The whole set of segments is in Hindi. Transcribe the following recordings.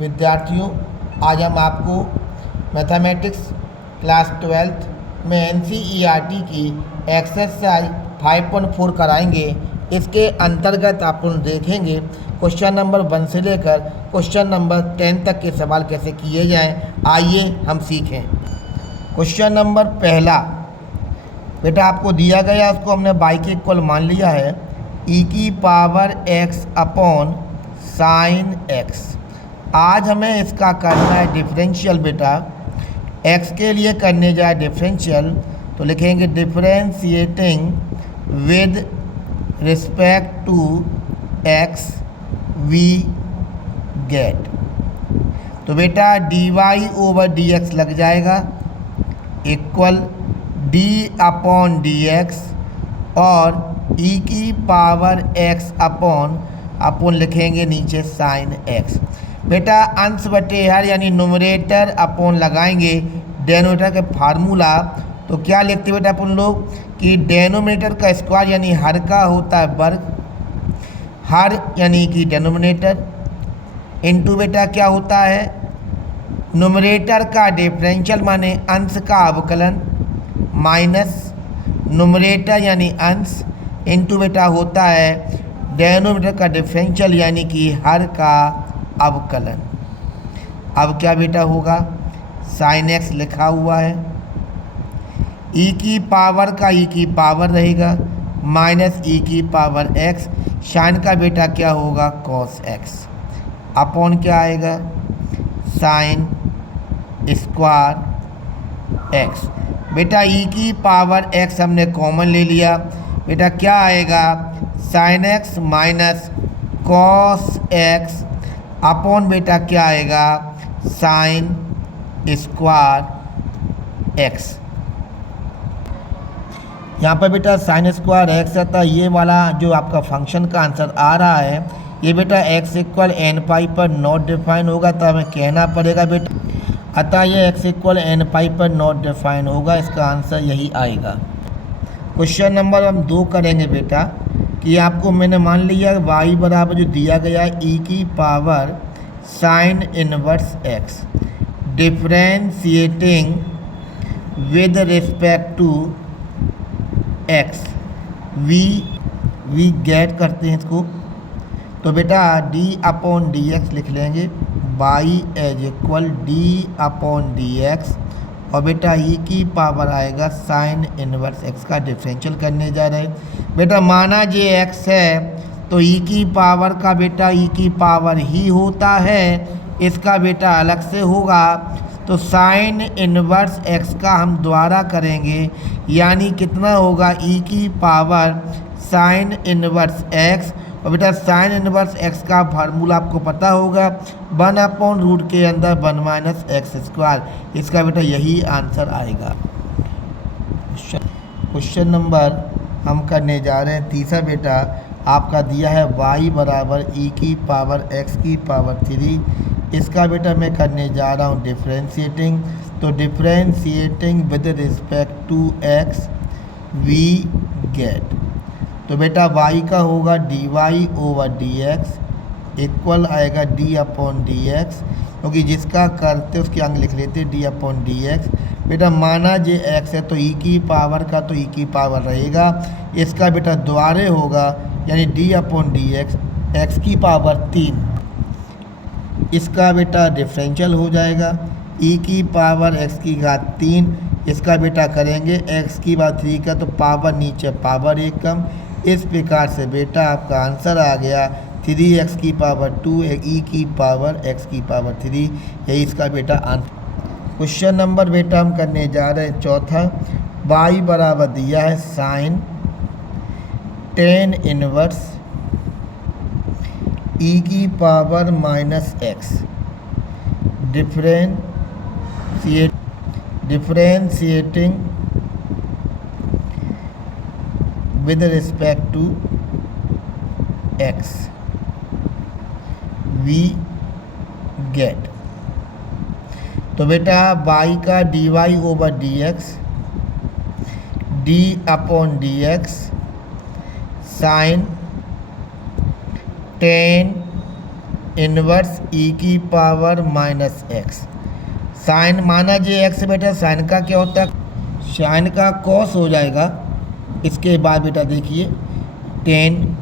विद्यार्थियों, आज हम आपको मैथमेटिक्स क्लास 12th में NCERT की एक्सरसाइज 5.4 कराएंगे। इसके अंतर्गत आप देखेंगे क्वेश्चन नंबर 1 से लेकर क्वेश्चन नंबर 10 तक के सवाल कैसे किए जाएं। आइए हम सीखें। क्वेश्चन नंबर पहला बेटा आपको दिया गया, उसको हमने y के इक्वल मान लिया है e⁻x अपॉन साइन x। आज हमें इसका करना है डिफरेंशियल। बेटा x के लिए करने जाए डिफरेंशियल तो लिखेंगे differentiating with respect to x we get. तो बेटा dy/dx लग जाएगा इक्वल d अपॉन dx और e⁻x अपॉन लिखेंगे नीचे साइन x। बेटा अंश बटे हर यानी न्यूमरेटर अपॉन लगाएंगे डेनोमिनेटर के फार्मूला। तो क्या लिखते बेटा अपन लोग कि डेनोमिनेटर का स्क्वायर यानी हर का होता है वर्ग, हर यानी कि डेनोमिनेटर इनटू बेटा क्या होता है न्यूमरेटर का डिफरेंशियल माने अंश का अवकलन माइनस न्यूमरेटर यानी अंश इनटू बेटा होता है डेनोमिनेटर का डिफरेंशियल यानी कि हर का अवकलन। अब क्या बेटा होगा साइन x लिखा हुआ है, e की पावर का e की पावर रहेगा माइनस e⁻x, साइन का बेटा क्या होगा कॉस x अपॉन क्या आएगा साइन स्क्वायर x। बेटा e⁻x हमने कॉमन ले लिया, बेटा क्या आएगा sine x minus cos x upon बेटा क्या आएगा साइन स्क्वायर x। यहाँ पर बेटा साइन स्क्वायर x आता है। ये वाला जो आपका फंक्शन का आंसर आ रहा है ये बेटा x इक्वल n⁻ पर नॉट डिफाइन होगा, तो हमें कहना पड़ेगा बेटा अतः ये x इक्वल n⁻ पर नॉट डिफाइन होगा, इसका आंसर यही आएगा। क्वेश्चन नंबर हम 2 करेंगे बेटा कि आपको मैंने मान लिया y बराबर जो दिया गया e⁻ sine inverse x differentiating with respect to x we get करते हैं इसको। तो बेटा d अपॉन dx लिख लेंगे y as equal d upon dx और बेटा e⁻ आएगा साइन इनवर्स x का डिफरेंशियल करने जा रहे हैं। बेटा माना जे x है तो e⁻ का बेटा e⁻ ही होता है, इसका बेटा अलग से होगा। तो साइन इनवर्स x का हम द्वारा करेंगे यानी कितना होगा e⁻ साइन इनवर्स x और बेटा साइन इनवर्स x का फार्मूला आपको पता होगा 1/रूट के अंदर 1 - x²। इसका बेटा यही आंसर आएगा। क्वेश्चन नंबर हम करने जा रहे हैं तीसरा। बेटा आपका दिया है y बराबर e⁻x⁻3। इसका बेटा मैं करने जा रहा हूँ डिफरेंशिएटिंग। तो differentiating with respect to x we get. तो बेटा y का होगा dy/dx इक्वल आएगा d अपॉन dx, क्योंकि जिसका करते उसके अंग लिख लेते d अपॉन dx। बेटा माना जे x है तो e⁻ का तो e⁻ रहेगा, इसका बेटा द्वारे होगा यानी d अपॉन dx x⁻3। इसका बेटा डिफरेंशियल हो जाएगा e⁻x⁻3। इसका बेटा करेंगे x⁻3 का तो पावर नीचे पावर 1 कम। इस प्रकार से बेटा आपका आंसर आ गया 3x⁻2 e⁻x⁻3। यही इसका बेटा आंसर। क्वेश्चन नंबर बेटा हम करने जा रहे हैं चौथा। y बराबर दिया है sine tan inverse e⁻−x differentiating with respect to x we get. तो बेटा y का dy/dx d upon dx sine tan inverse E की पावर माइनस एक्स। साइन माना जे एक्स बेटा, साइन का क्या होता है, साइन का कॉस हो जाएगा। इसके बाद बेटा देखिए टेन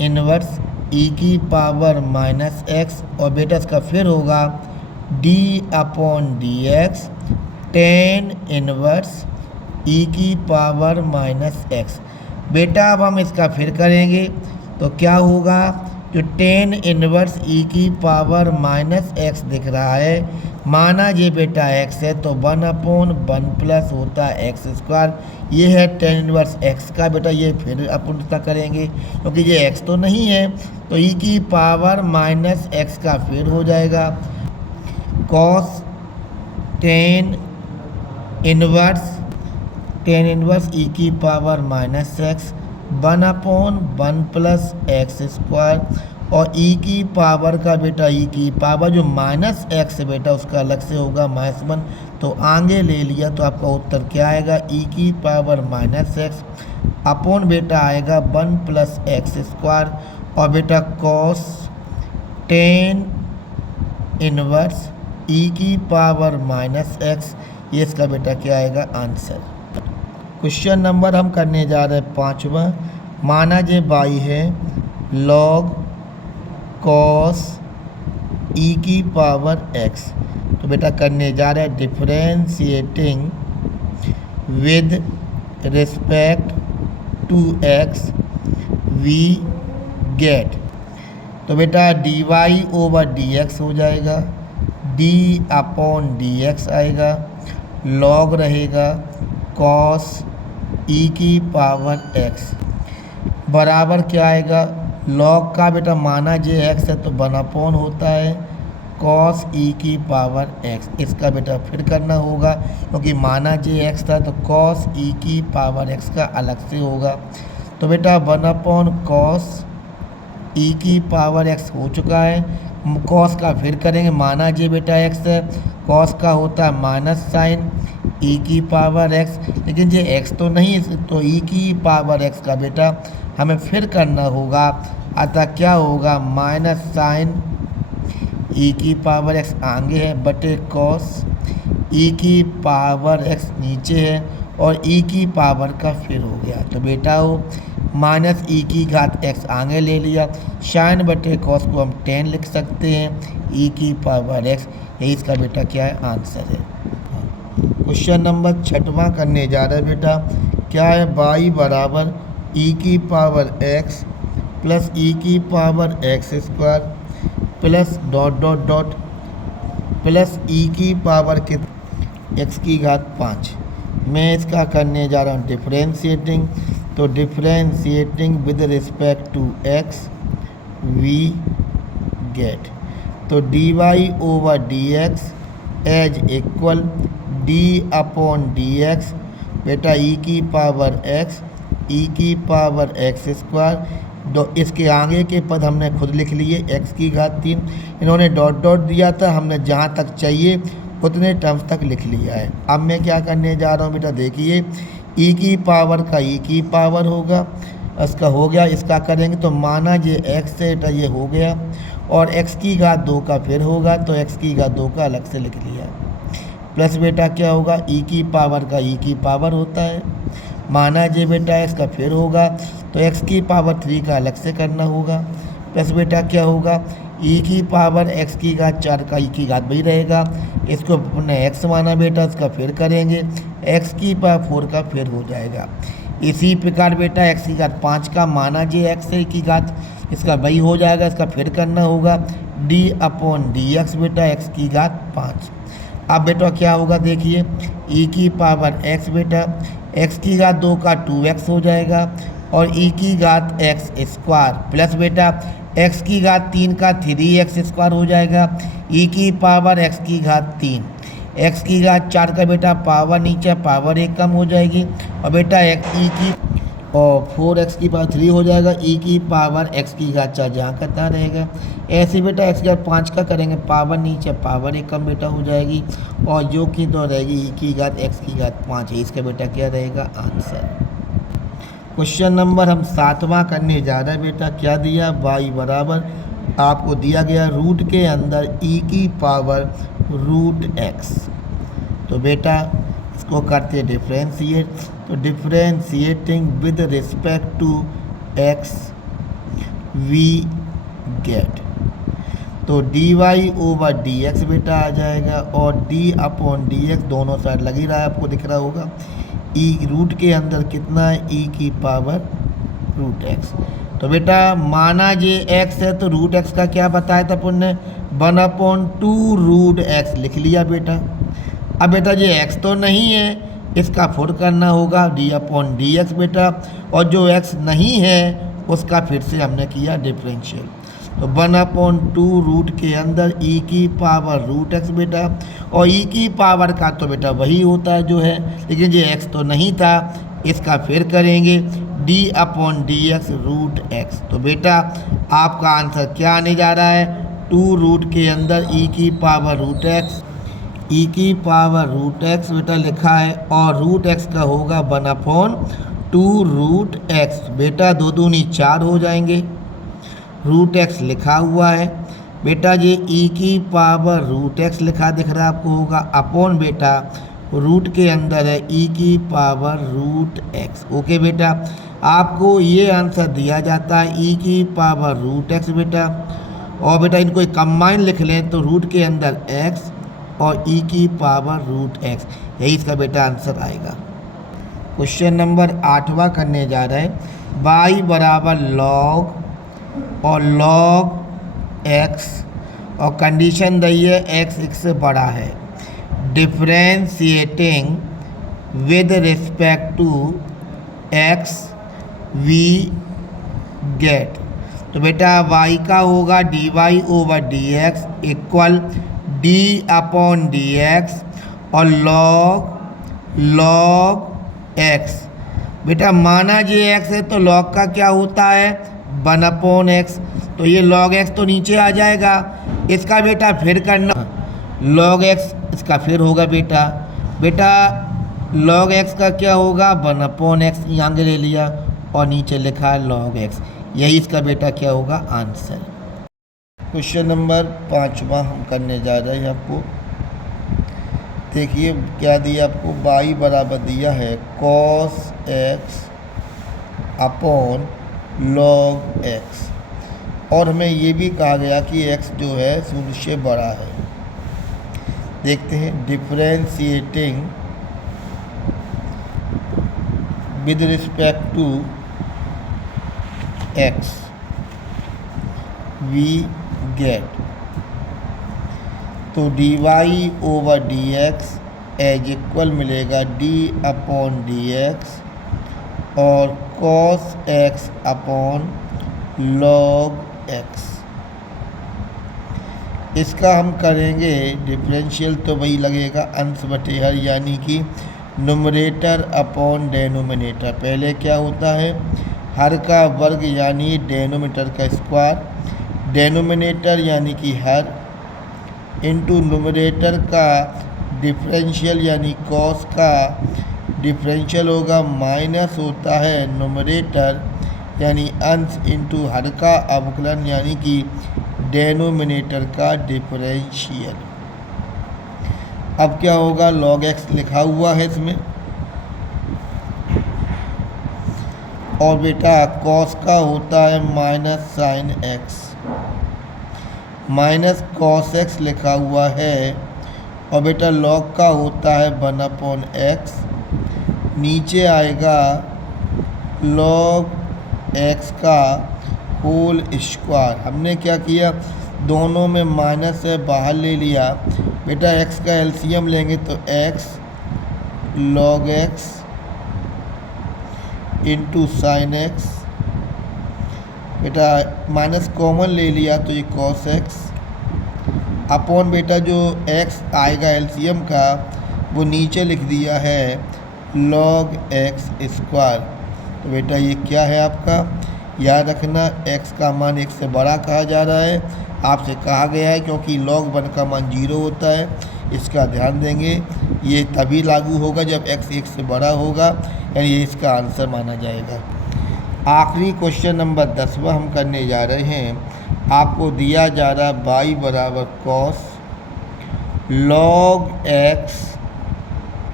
इनवर्स ई की पावर माइनस एक्स, और बेटा इसका फिर होगा D upon D x tan inverse E की पावर माइनस एक्स। बेटा अब हम इसका फिर करेंगे तो क्या होगा, जो टेन इनवर्स ई की पावर माइनस एक्स दिख रहा है, माना ये बेटा एक्स है तो 1/1 प्लस होता है एक्स स्क्वायर। ये है टेन इनवर्स एक्स का बेटा, ये फिर अपन इसका करेंगे क्योंकि ये एक्स तो नहीं है, तो ई की पावर माइनस एक्स का फिर हो जाएगा कॉस टेन इनवर्स ई की power minus x 1/1 plus x square, और ई की पावर का बेटा ई की पावर जो माइनस एक्स है बेटा उसका अलग से होगा -1, तो आगे ले लिया तो आपका उत्तर क्या आएगा, ई की पावर माइनस एक्स अपॉन बेटा आएगा 1 प्लस एक्स स्क्वायर, और बेटा कॉस टेन इनवर्स ई की पावर माइनस एक्स, ये इसका बेटा क्या आएगा आंसर। क्वेश्चन नंबर हम करने जा रहे हैं 5वां। माना जे बाई है लॉग कॉस ई की पावर एक्स, तो बेटा करने जा रहे हैं differentiating with respect to X we get, तो बेटा D Y over D X हो जाएगा, डी अपॉन डी एक्स आएगा, लॉग रहेगा कॉस ई की पावर एक्स बराबर क्या आएगा, लॉग का बेटा माना जे एक्स है तो 1/, होता है कॉस ई की पावर एक्स। इसका बेटा फिर करना होगा क्योंकि माना जे एक्स था तो कॉस ई की पावर एक्स का अलग से होगा, तो बेटा 1/, कॉस ई की पावर एक्स हो चुका है। कॉस का फिर करेंगे, माना जे बेटा एक्स है, कॉस का होता है माइनस साइन ई की पावर एक्स, लेकिन ये एक्स तो नहीं तो ई की पावर एक्स का बेटा हमें फिर करना होगा, अतः क्या होगा माइनस साइन ई की पावर एक्स आगे है बटे कॉस ई की पावर एक्स नीचे है, और ई की पावर का फिर हो गया, तो बेटा हो माइनस ई की घात एक्स आगे ले लिया, साइन बटे कॉस को हम 10 लिख सकते हैं ई की पावर एक्स, यही इसका बेटा क्या है आंसर है। क्वेश्चन नंबर 6वां करने जा रहे हैं बेटा, क्या है बाई बराबर ई की पावर एक्स प्लस ई की power X square plus dot dot dot plus E की पावर के एक्स की घात 5। मैं इसका करने जा रहा हूँ डिफरेंशिएटिंग, तो differentiating with respect to X we get, तो D Y over D X as equal D upon D X बेटा ई की पावर एक्स ई की पावर एक्स स्क्वायर, इसके आगे के पद हमने खुद लिख लिए एक्स की घात 3, इन्होंने डॉट डॉट दिया था, हमने जहाँ तक चाहिए उतने टर्म्स तक लिख लिया है। अब मैं क्या करने जा रहा हूँ बेटा, देखिए ई की पावर का ई की पावर होगा, इसका हो गया, इसका करेंगे तो माना ये एक्स है बेटा ये हो गया, और एक्स की घात 2 का फिर होगा तो एक्स की घात 2 का अलग से लिख लिया, प्लस बेटा क्या होगा ई की पावर का ई की पावर होता है, माना जे बेटा एक्स का फिर होगा तो एक्स की पावर 3 का अलग से करना होगा, प्लस बेटा क्या होगा ई की पावर एक्स की घात 4 का ई की घात वही रहेगा, इसको अपने एक्स माना बेटा, इसका फिर करेंगे एक्स की पावर 4 का फिर हो जाएगा। इसी प्रकार बेटा एक्स की घात 5 का माना जे एक्स है की घात, इसका वही हो जाएगा, इसका फिर करना होगा डी अपॉन डी एक्स बेटा एक्स की घात 5। अब बेटा क्या होगा देखिए ई की पावर एक्स बेटा एक्स की घात 2 का 2x हो जाएगा, और ई की घात एक्स स्क्वायर प्लस बेटा एक्स की घात 3 का 3x स्क्वायर हो जाएगा, ई की पावर एक्स की घात 3 एक्स की घात 4 का बेटा पावर नीचे पावर 1 कम हो जाएगी, और बेटा ई की और 4x की पावर 3 हो जाएगा, ई की पावर x की घात 4 जहाँ का तहाँ रहेगा। ऐसे बेटा x की घात 5 का करेंगे पावर नीचे पावर 1 कम बेटा हो जाएगी, और जो कि तो रहेगी ई की घात x की घात 5 है, इसका बेटा क्या रहेगा आंसर। क्वेश्चन नंबर हम 7वां करने जा रहे हैं बेटा, क्या दिया y बराबर आपको दिया गया रूट के अंदर e की पावर रूट x। तो बेटा इसको करते हैं डिफ्रेंशिएट। तो differentiating with respect to x we get, तो dy ओवर dx बेटा आ जाएगा, और d अपॉन dx दोनों साइड लग ही रहा है, आपको दिख रहा होगा। e रूट के अंदर कितना है, e की पावर रूट x। तो बेटा माना ये x है तो रूट x का क्या बताया था अपन ने, 1/2 रूट x लिख लिया बेटा। अब बेटा ये x तो नहीं है, इसका फुट करना होगा d अपॉन dx बेटा, और जो x नहीं है उसका फिर से हमने किया डिफरेंशियल। तो 1/2 रूट के अंदर e की पावर रूट x बेटा, और e की पावर का तो बेटा वही होता है जो है, लेकिन ये x तो नहीं था, इसका फिर करेंगे d upon dx root x। तो बेटा आपका आंसर क्या आने जा रहा है, 2 रूट के अंदर e की पावर रूट x, e की पावर रूट x बेटा लिखा है, और रूट x का होगा 1/2 रूट x बेटा, 2 दूनी 4 हो जाएंगे, रूट x लिखा हुआ है बेटा, ये e की पावर रूट x लिखा दिख रहा है आपको होगा, अपॉन बेटा रूट के अंदर है e की पावर रूट x। ओके बेटा, आपको ये आंसर दिया जाता है e की पावर रूट x बेटा, और बेटा इनको कंबाइन लिख लें तो रूट के अंदर x और e की पावर रूट x, यही इसका बेटा आंसर आएगा। क्वेश्चन नंबर 8वां करने जा रहे हैं, y बराबर लॉग और log x, और कंडीशन दी है x से बड़ा है, differentiating with respect to x we get. तो बेटा y का होगा dy over dx equal d upon dx और log x। बेटा माना ये x है तो log का क्या होता है, 1/x। तो ये log x तो नीचे आ जाएगा, इसका बेटा फिर करना, log x इसका फिर होगा बेटा, log x का क्या होगा, 1/x यहाँ ले लिया और नीचे लिखा log x, यही इसका बेटा क्या होगा आंसर। क्वेश्चन नंबर 5वां हम करने जा रहे हैं। आपको देखिए क्या दिया आपको, y बराबर दिया है cos x upon log x, और हमें ये भी कहा गया कि x जो है 0 से बड़ा है। देखते हैं, differentiating with respect to x we get, तो dy over dx as equal मिलेगा d अपॉन dx और cos x upon log x। इसका हम करेंगे डिफरेंशियल, तो वही लगेगा अंश बटे हर, यानी कि नुमरेटर अपॉन डेनोमिनेटर। पहले क्या होता है, हर का वर्ग यानी डेनोमिनेटर का स्क्वायर, डेनोमिनेटर यानी कि हर इंटू नुमरेटर का डिफरेंशियल यानी कॉस का डिफरेंशियल होगा, माइनस होता है नुमरेटर यानी अंश इंटू हर का अवकलन यानी कि डेनोमिनेटर का डिफरेंशियल। अब क्या होगा, log x लिखा हुआ है इसमें, और बेटा cos का होता है minus sine x, minus cos x लिखा हुआ है, और बेटा log का होता है 1/x, नीचे आएगा log x का होल स्क्वायर। हमने क्या किया, दोनों में माइनस है बाहर ले लिया, बेटा x का एलसीएम लेंगे तो x log x into sine x, बेटा माइनस कॉमन ले लिया तो ये cos x अपॉन बेटा जो x आएगा एलसीएम का वो नीचे लिख दिया है log x स्क्वायर। तो बेटा ये क्या है आपका, याद रखना x का मान 1 से बड़ा कहा जा रहा है, आपसे कहा गया है क्योंकि log 1 का मान 0 होता है, इसका ध्यान देंगे। ये तभी लागू होगा जब x 1 से बड़ा होगा, यानी ये इसका आंसर माना जाएगा। आखिरी क्वेश्चन नंबर 10वां हम करने जा रहे हैं, आपको दिया जा रहा y बराबर cos log x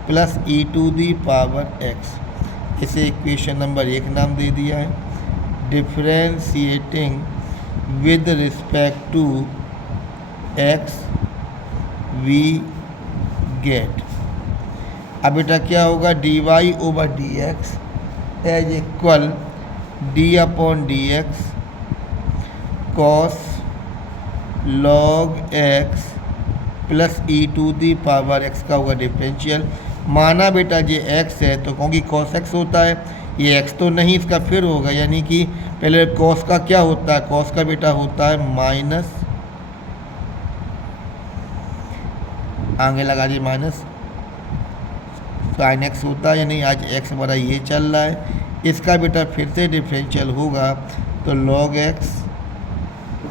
plus E to the power x। इसे इक्वेशन नंबर 1 नाम दे दिया है। Differentiating with respect to x we get. अब बेटा क्या होगा, D Y over D X as equal D upon D X cos log X plus E to the power X का होगा डिफरेंशियल। माना बेटा ये एक्स है तो क्योंकि कॉस एक्स होता है, ये एक्स तो नहीं, इसका फिर होगा, यानी कि पहले कॉस का क्या होता है, कॉस का बेटा होता है माइनस, आगे लगा दिए माइनस साइन एक्स होता है, यानी आज एक्स हमारा ये चल रहा है, इसका बेटा फिर से डिफरेंशियल होगा तो log X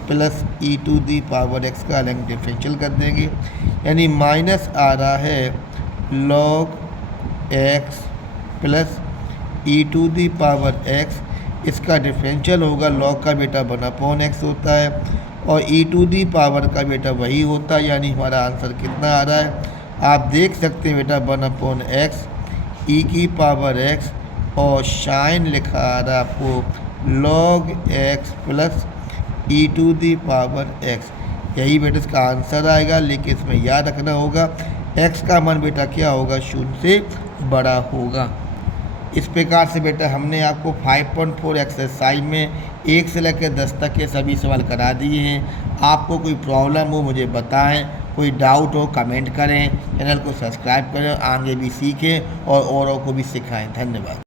plus E to the power X का अलग डिफरेंशियल कर देंगे, यानी माइनस आ रहा है log X plus E to the power X, इसका डिफरेंशियल होगा, लॉग का बेटा 1/x एक्स होता है और ई टू दी पावर का बेटा वही होता है, यानी हमारा आंसर कितना आ रहा है, आप देख सकते हैं बेटा 1/x ई की पावर x और साइन लिखा आ रहा है आपको log x plus E to the power x, यही बेटा इसका आंसर आएगा। लेकिन इसमें याद रखना होगा x का मान बेटा क्या होगा, 0 से बड़ा होगा। इस प्रकार से बेटा हमने आपको 5.4 एक्सरसाइज में 1 से लेकर 10 तक के सभी सवाल करा दिए हैं। आपको कोई प्रॉब्लम हो मुझे बताएं, कोई डाउट हो कमेंट करें, चैनल को सब्सक्राइब करें, आगे भी सीखें और औरों को भी सिखाएं। धन्यवाद।